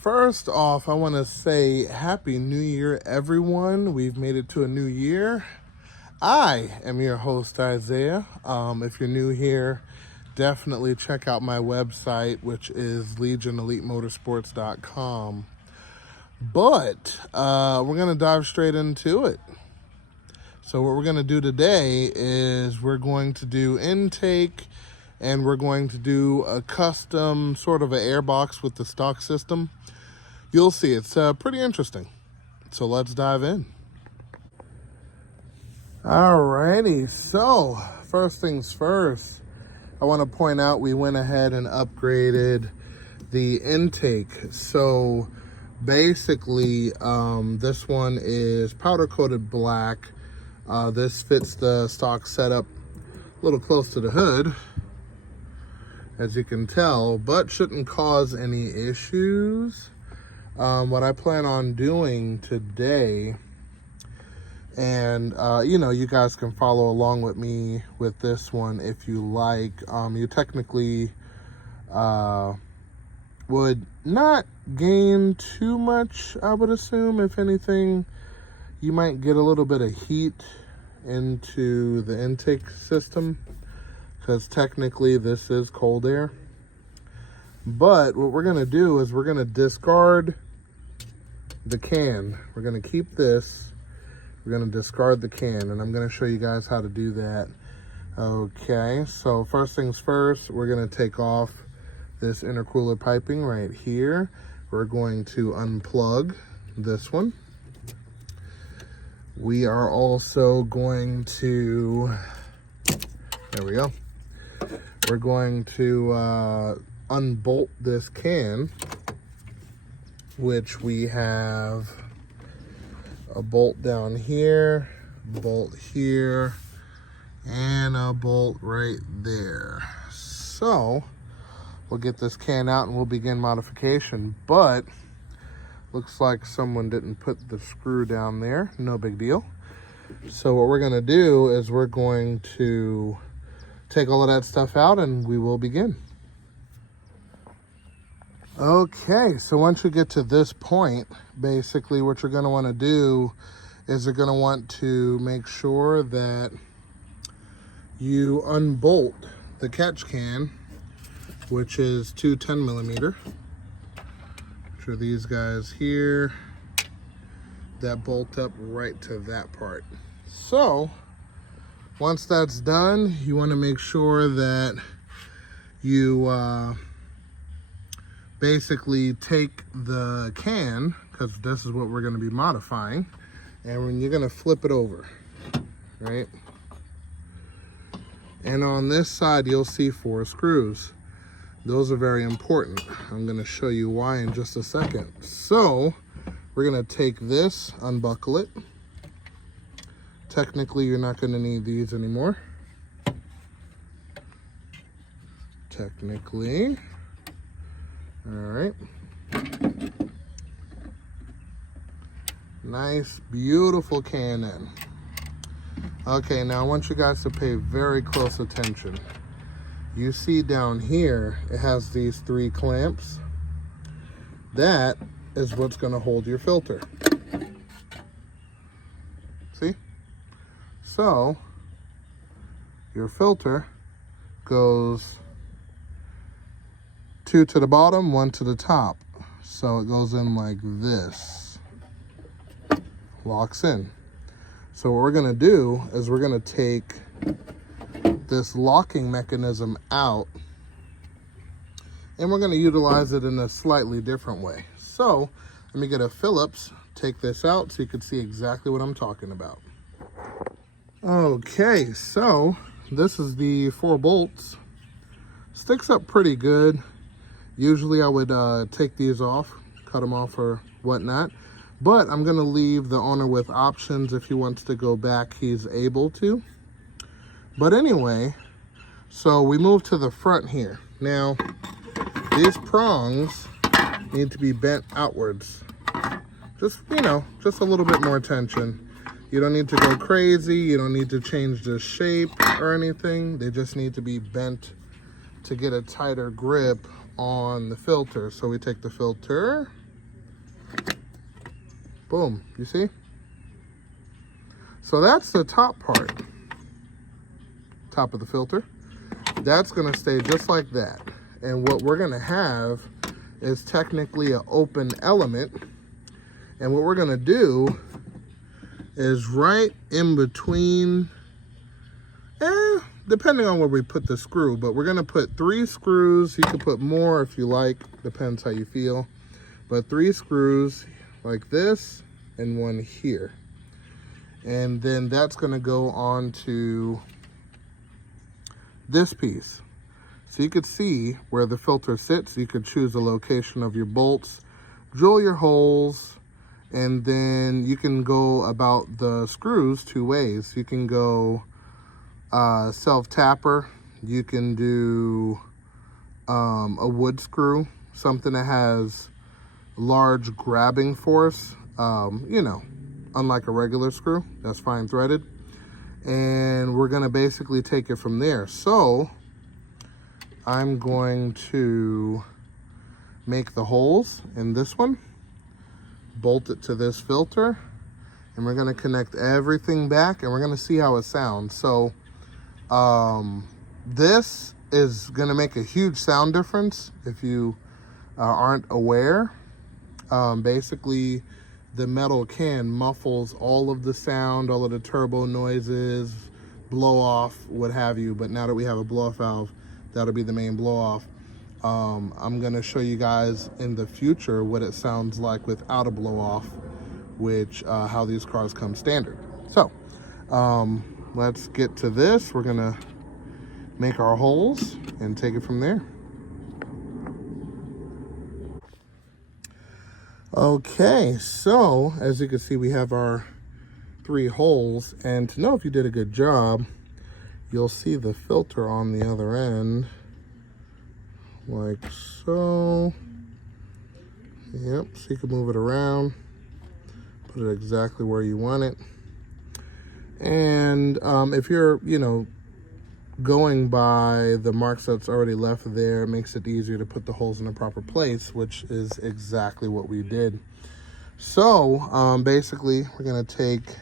First off, I want to say Happy New Year, everyone. We've made it to a new year. I am your host, Isaiah. If you're new here, definitely check out my website, which is legionelitemotorsports.com. But we're going to dive straight into it. So what we're going to do today is we're going to do intake, and we're going to do a custom sort of an airbox with the stock system. You'll see, it's pretty interesting. So let's dive in. Alrighty, so first things first, I want to point out we went ahead and upgraded the intake. So basically, this one is powder coated black. This fits the stock setup a little close to the hood, as you can tell, but shouldn't cause any issues. What I plan on doing today, and you guys can follow along with me with this one if you like. You technically would not gain too much, I would assume. If anything, you might get a little bit of heat into the intake system, because technically this is cold air. But what we're going to do is we're going to discard the can. We're going to keep this. We're going to discard the can, and I'm going to show you guys how to do that. Okay, so first things first, we're going to take off this intercooler piping right here. We're going to unplug this one. We are also going to, there we go. We're going to unbolt this can, which we have a bolt down here, bolt here, and a bolt right there. So we'll get this can out and we'll begin modification. But looks like someone didn't put the screw down there. No big deal. So what we're going to do is we're going to take all of that stuff out and we will begin. Okay, so once you get to this point, basically what you're going to want to do is you're going to want to make sure that you unbolt the catch can, which is two 10 millimeter. Which are these guys here that bolt up right to that part. So once that's done, you want to make sure that you basically take the can, because this is what we're going to be modifying, and when you're going to flip it over, right? And on this side, you'll see 4 screws. Those are very important. I'm going to show you why in just a second. So we're going to take this, unbuckle it. Technically, you're not going to need these anymore. Technically. All right. Nice, beautiful can in. Okay, now I want you guys to pay very close attention. You see down here, it has these 3 clamps. That is what's going to hold your filter. See? So, your filter goes 2 to the bottom, 1 to the top. So it goes in like this. Locks in. So what we're going to do is we're going to take this locking mechanism out, and we're going to utilize it in a slightly different way. So let me get a Phillips, take this out so you can see exactly what I'm talking about. Okay, so this is the 4 bolts. Sticks up pretty good. Usually I would take these off, cut them off or whatnot, but I'm gonna leave the owner with options. If he wants to go back, he's able to. But anyway, so we move to the front here. Now, these prongs need to be bent outwards. Just, just a little bit more tension. You don't need to go crazy. You don't need to change the shape or anything. They just need to be bent to get a tighter grip on the filter. So we take the filter, Boom, you see? So that's the top part, top of the filter. That's gonna stay just like that. And what we're gonna have is technically an open element. And what we're gonna do is right in between, depending on where we put the screw, but we're gonna put 3 screws. You can put more if you like, depends how you feel. But 3 screws like this and 1 here. And then that's gonna go on to this piece. So you could see where the filter sits. You could choose the location of your bolts, drill your holes, and then you can go about the screws 2 ways. You can go self-tapper. You can do a wood screw, something that has large grabbing force, you know, unlike a regular screw that's fine threaded. And we're gonna basically take it from there. So I'm going to make the holes in this one, bolt it to this filter, and we're gonna connect everything back, and we're gonna see how it sounds. So this is gonna make a huge sound difference if you aren't aware. Basically, the metal can muffles all of the sound, all of the turbo noises, blow off, what have you. But now that we have a blow off valve, that'll be the main blow off. I'm gonna show you guys in the future what it sounds like without a blow off, which how these cars come standard. So let's get to this. We're gonna make our holes and take it from there. Okay, so as you can see, we have our 3 holes, and to know if you did a good job, you'll see the filter on the other end, like so. Yep, so you can move it around, put it exactly where you want it. And if you're, you know, going by the marks that's already left there, it makes it easier to put the holes in the proper place, which is exactly what we did. So basically, we're gonna take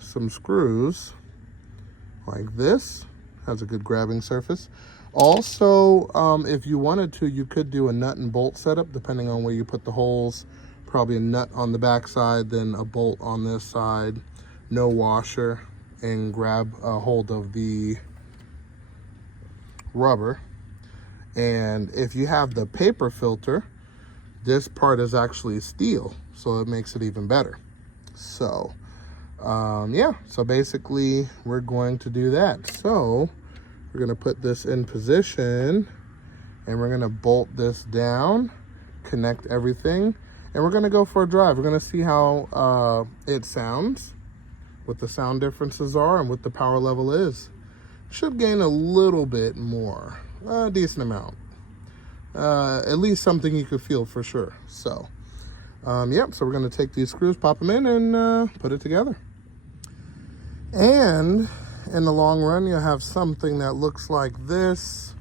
some screws like this. Has a good grabbing surface. Also, if you wanted to, you could do a nut and bolt setup depending on where you put the holes. Probably a nut on the back side, then a bolt on this side, no washer, and grab a hold of the rubber. And if you have the paper filter, this part is actually steel, so it makes it even better. So yeah, so basically we're going to do that. So we're gonna put this in position, and we're gonna bolt this down, connect everything, and we're gonna go for a drive. We're gonna see how it sounds, what the sound differences are, and what the power level is. Should gain a little bit more, a decent amount. At least something you could feel for sure. So, yep, so we're gonna take these screws, pop them in, and put it together. And in the long run, you'll have something that looks like this.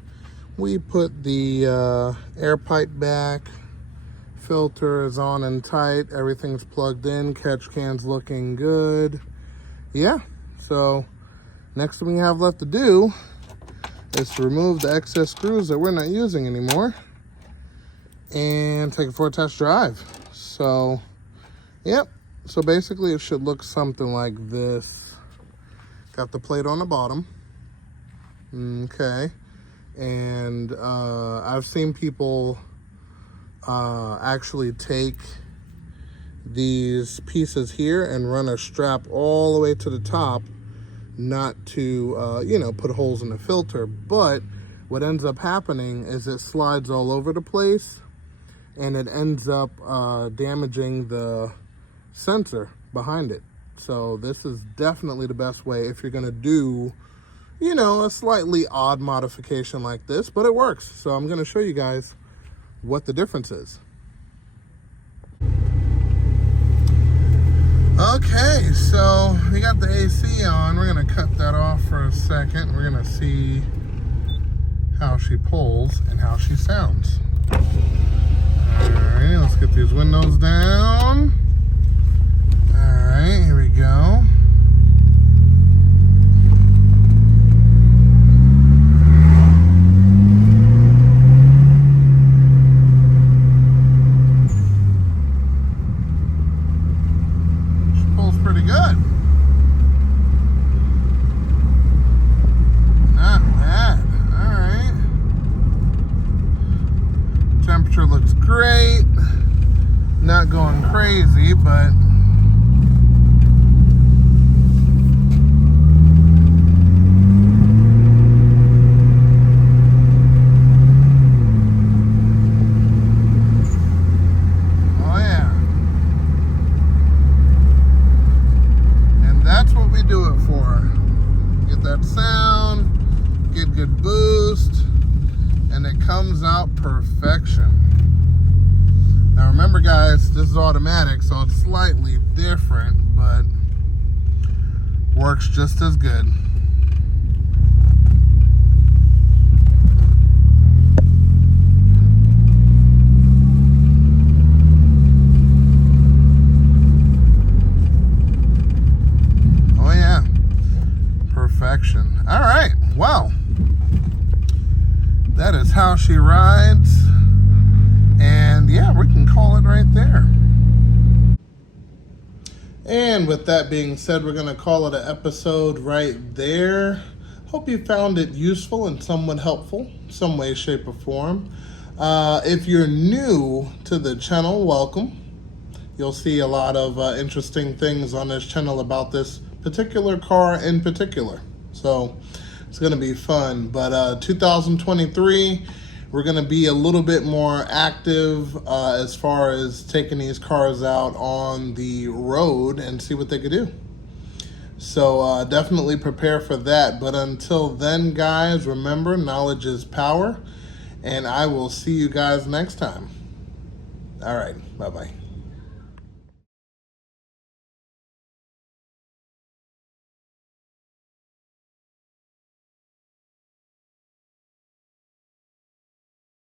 We put the air pipe back, filter is on and tight, everything's plugged in, catch can's looking good. Yeah, so next thing we have left to do is to remove the excess screws that we're not using anymore and take it for a test drive. So, yep, so basically it should look something like this. Got the plate on the bottom, okay, and I've seen people actually take these pieces here and run a strap all the way to the top, not to you know, put holes in the filter. But what ends up happening is it slides all over the place, and it ends up damaging the sensor behind it. So this is definitely the best way if you're gonna do, you know, a slightly odd modification like this, but it works. So I'm gonna show you guys what the difference is. Okay, so we got the AC on. We're gonna cut that off for a second. We're gonna see how she pulls and how she sounds. All right, let's get the temperature looks great. Not going crazy, but oh yeah. And that's what we do it for. Get that sound, get good boost, and it comes out perfection. Now remember guys, this is automatic, so it's slightly different, but works just as good. Oh yeah, perfection. All right, well, that is how she rides. And yeah, we can call it right there. And with that being said, we're going to call it an episode right there. Hope you found it useful and somewhat helpful, some way, shape, or form. If you're new to the channel, welcome. You'll see a lot of interesting things on this channel about this particular car in particular. So it's going to be fun. But 2023, we're going to be a little bit more active as far as taking these cars out on the road and see what they could do. So definitely prepare for that. But until then, guys, remember, knowledge is power. And I will see you guys next time. All right. Bye-bye.